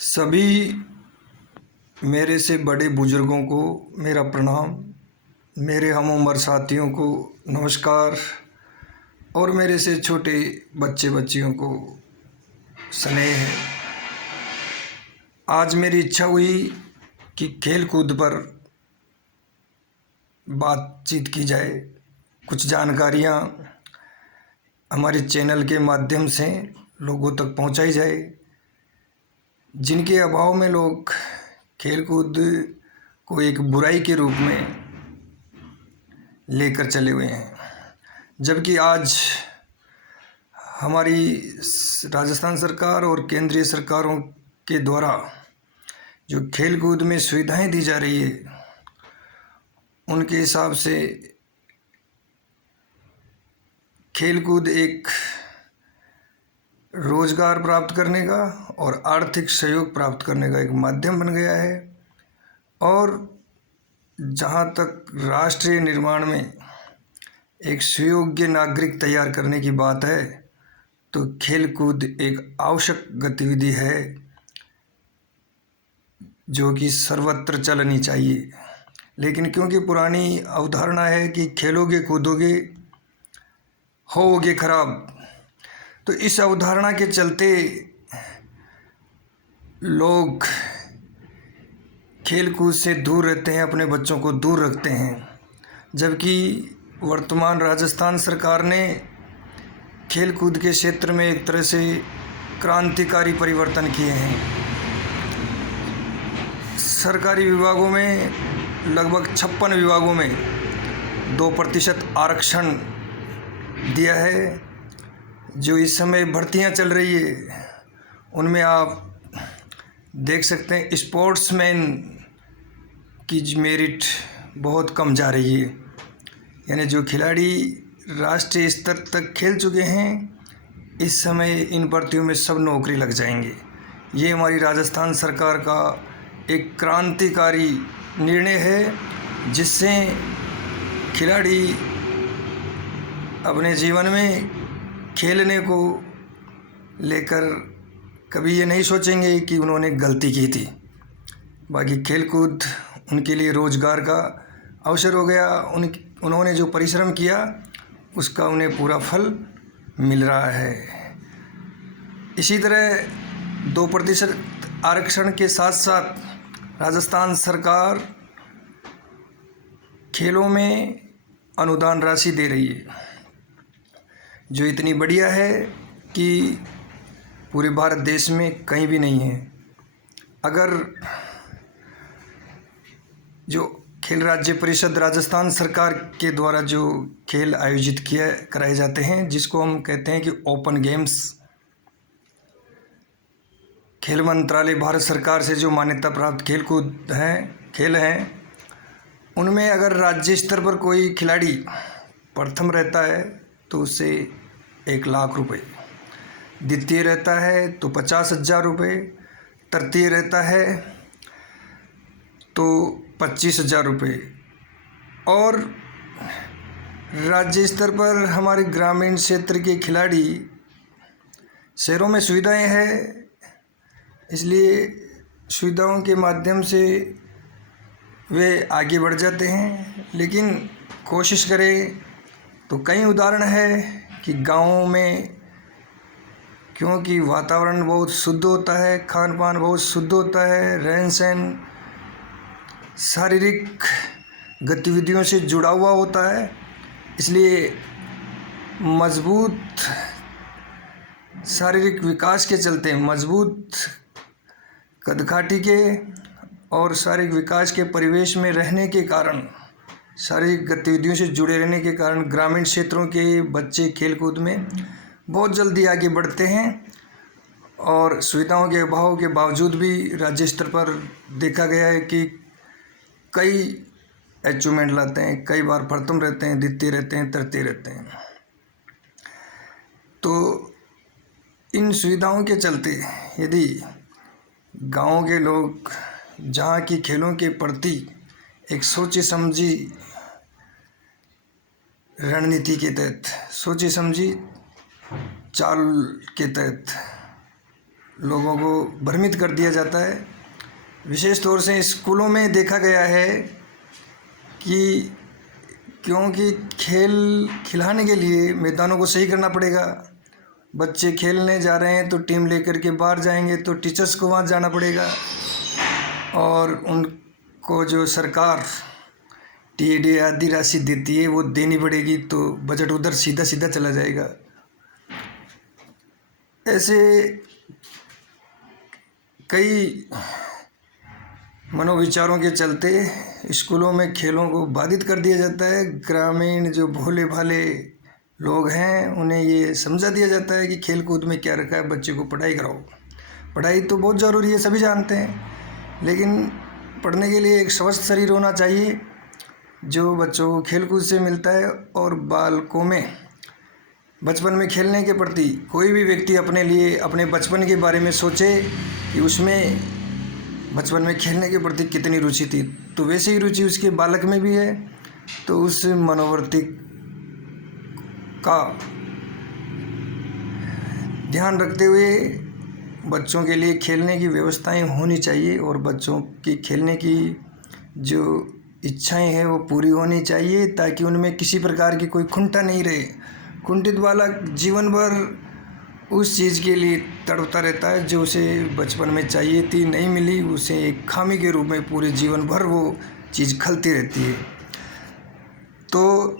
सभी मेरे से बड़े बुजुर्गों को मेरा प्रणाम, मेरे हम उम्र साथियों को नमस्कार और मेरे से छोटे बच्चे बच्चियों को स्नेह है। आज मेरी इच्छा हुई कि खेल कूद पर बातचीत की जाए, कुछ जानकारियाँ हमारे चैनल के माध्यम से लोगों तक पहुंचाई जाए, जिनके अभाव में लोग खेल कूद को एक बुराई के रूप में लेकर चले हुए हैं। जबकि आज हमारी राजस्थान सरकार और केंद्रीय सरकारों के द्वारा जो खेल कूद में सुविधाएं दी जा रही है, उनके हिसाब से खेल कूद एक रोज़गार प्राप्त करने का और आर्थिक सहयोग प्राप्त करने का एक माध्यम बन गया है। और जहाँ तक राष्ट्रीय निर्माण में एक सुयोग्य नागरिक तैयार करने की बात है, तो खेल कूद एक आवश्यक गतिविधि है जो कि सर्वत्र चलनी चाहिए। लेकिन क्योंकि पुरानी अवधारणा है कि खेलोगे कूदोगे होगे खराब, तो इस अवधारणा के चलते लोग खेल कूद से दूर रहते हैं, अपने बच्चों को दूर रखते हैं। जबकि वर्तमान राजस्थान सरकार ने खेल कूद के क्षेत्र में एक तरह से क्रांतिकारी परिवर्तन किए हैं। सरकारी विभागों में लगभग 56 विभागों में 2% आरक्षण दिया है। जो इस समय भर्तियां चल रही है, उनमें आप देख सकते हैं स्पोर्ट्समैन की मेरिट बहुत कम जा रही है। यानी जो खिलाड़ी राष्ट्रीय स्तर तक खेल चुके हैं, इस समय इन भर्तियों में सब नौकरी लग जाएंगे। ये हमारी राजस्थान सरकार का एक क्रांतिकारी निर्णय है, जिससे खिलाड़ी अपने जीवन में खेलने को लेकर कभी ये नहीं सोचेंगे कि उन्होंने गलती की थी। बाकी खेल कूद उनके लिए रोज़गार का अवसर हो गया। उन्होंने जो परिश्रम किया उसका उन्हें पूरा फल मिल रहा है। इसी तरह 2% आरक्षण के साथ साथ राजस्थान सरकार खेलों में अनुदान राशि दे रही है, जो इतनी बढ़िया है कि पूरे भारत देश में कहीं भी नहीं है। अगर जो खेल राज्य परिषद राजस्थान सरकार के द्वारा जो खेल आयोजित कराए जाते हैं, जिसको हम कहते हैं कि ओपन गेम्स, खेल मंत्रालय भारत सरकार से जो मान्यता प्राप्त खेल हैं, उनमें अगर राज्य स्तर पर कोई खिलाड़ी प्रथम रहता है तो उसे 1 लाख रुपए, द्वितीय रहता है तो 50,000 रुपये, तृतीय रहता है तो 25,000 रुपये। और राज्य स्तर पर हमारे ग्रामीण क्षेत्र के खिलाड़ी, शहरों में सुविधाएं हैं, इसलिए सुविधाओं के माध्यम से वे आगे बढ़ जाते हैं। लेकिन कोशिश करें तो कई उदाहरण है कि गाँवों में, क्योंकि वातावरण बहुत शुद्ध होता है, खान पान बहुत शुद्ध होता है, रहन सहन शारीरिक गतिविधियों से जुड़ा हुआ होता है, इसलिए मजबूत शारीरिक विकास के चलते, मजबूत कदकाठी के और शारीरिक विकास के परिवेश में रहने के कारण, शारीरिक गतिविधियों से जुड़े रहने के कारण ग्रामीण क्षेत्रों के बच्चे खेलकूद में बहुत जल्दी आगे बढ़ते हैं। और सुविधाओं के अभाव के बावजूद भी राज्य स्तर पर देखा गया है कि कई अचीवमेंट लाते हैं, कई बार प्रथम रहते हैं, द्वितीय रहते हैं, तृतीय रहते हैं। तो इन सुविधाओं के चलते यदि गाँव के लोग जहाँ की खेलों के प्रति एक सोची समझी रणनीति के तहत, सोची समझी चाल के तहत लोगों को भ्रमित कर दिया जाता है। विशेष तौर से स्कूलों में देखा गया है कि क्योंकि खेल खिलाने के लिए मैदानों को सही करना पड़ेगा। बच्चे खेलने जा रहे हैं तो टीम लेकर के बाहर जाएंगे तो टीचर्स को वहाँ जाना पड़ेगा, और उनको जो सरकार टीएडी आदि राशि देती है वो देनी पड़ेगी, तो बजट उधर सीधा सीधा चला जाएगा। ऐसे कई मनोविचारों के चलते स्कूलों में खेलों को बाधित कर दिया जाता है। ग्रामीण जो भोले भाले लोग हैं उन्हें ये समझा दिया जाता है कि खेल कूद में क्या रखा है, बच्चे को पढ़ाई कराओ। पढ़ाई तो बहुत ज़रूरी है, सभी जानते हैं, लेकिन पढ़ने के लिए एक स्वस्थ शरीर होना चाहिए जो बच्चों को खेल कूद से मिलता है। और बालकों में बचपन में खेलने के प्रति कोई भी व्यक्ति अपने लिए अपने बचपन के बारे में सोचे कि उसमें बचपन में खेलने के प्रति कितनी रुचि थी, तो वैसे ही रुचि उसके बालक में भी है। तो उस मनोवृत्ति का ध्यान रखते हुए बच्चों के लिए खेलने की व्यवस्थाएं होनी चाहिए, और बच्चों की खेलने की जो इच्छाएं हैं वो पूरी होनी चाहिए, ताकि उनमें किसी प्रकार की कोई खुंटा नहीं रहे। कुंठित बालक जीवन भर उस चीज़ के लिए तड़पता रहता है जो उसे बचपन में चाहिए थी, नहीं मिली, उसे एक खामी के रूप में पूरे जीवन भर वो चीज़ खलती रहती है। तो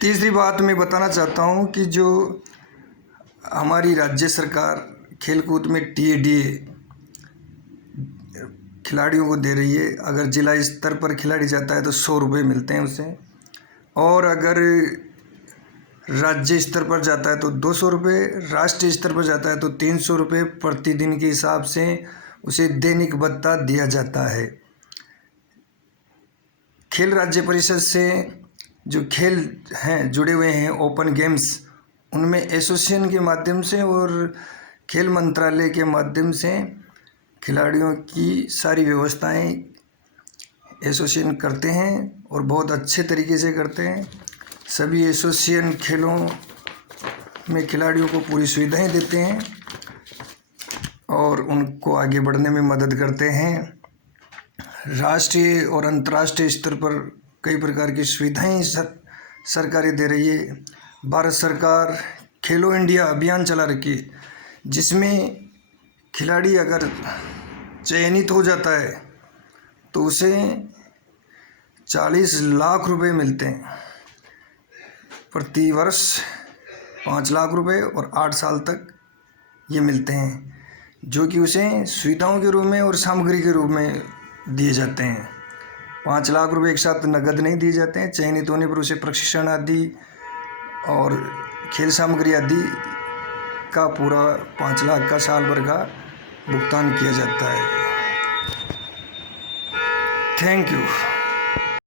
तीसरी बात मैं बताना चाहता हूँ कि जो हमारी राज्य सरकार खेलकूद में टीएडीए खिलाड़ियों को दे रही है। अगर जिला स्तर पर खिलाड़ी जाता है तो 100 रुपये मिलते हैं उसे, और अगर राज्य स्तर पर जाता है तो 200 रुपये, राष्ट्रीय स्तर पर जाता है तो 300 रुपये प्रतिदिन के हिसाब से उसे दैनिक भत्ता दिया जाता है। खेल राज्य परिषद से जो खेल हैं जुड़े हुए हैं ओपन गेम्स, उनमें एसोसिएशन के माध्यम से और खेल मंत्रालय के माध्यम से खिलाड़ियों की सारी व्यवस्थाएं एसोसिएशन करते हैं और बहुत अच्छे तरीके से करते हैं। सभी एसोसिएशन खेलों में खिलाड़ियों को पूरी सुविधाएं देते हैं और उनको आगे बढ़ने में मदद करते हैं। राष्ट्रीय और अंतर्राष्ट्रीय स्तर पर कई प्रकार की सुविधाएं सरकारें दे रही है। भारत सरकार खेलो इंडिया अभियान चला रखी है, जिसमें खिलाड़ी अगर चयनित हो जाता है तो उसे 40 लाख रुपए मिलते हैं प्रति वर्ष, 5 लाख रुपए, और 8 साल तक ये मिलते हैं, जो कि उसे सुविधाओं के रूप में और सामग्री के रूप में दिए जाते हैं। 5 लाख रुपए एक साथ नगद नहीं दिए जाते हैं, चयनित होने पर उसे प्रशिक्षण आदि और खेल सामग्री आदि का पूरा 5 लाख का साल भर का भुगतान किया जाता है। Thank you.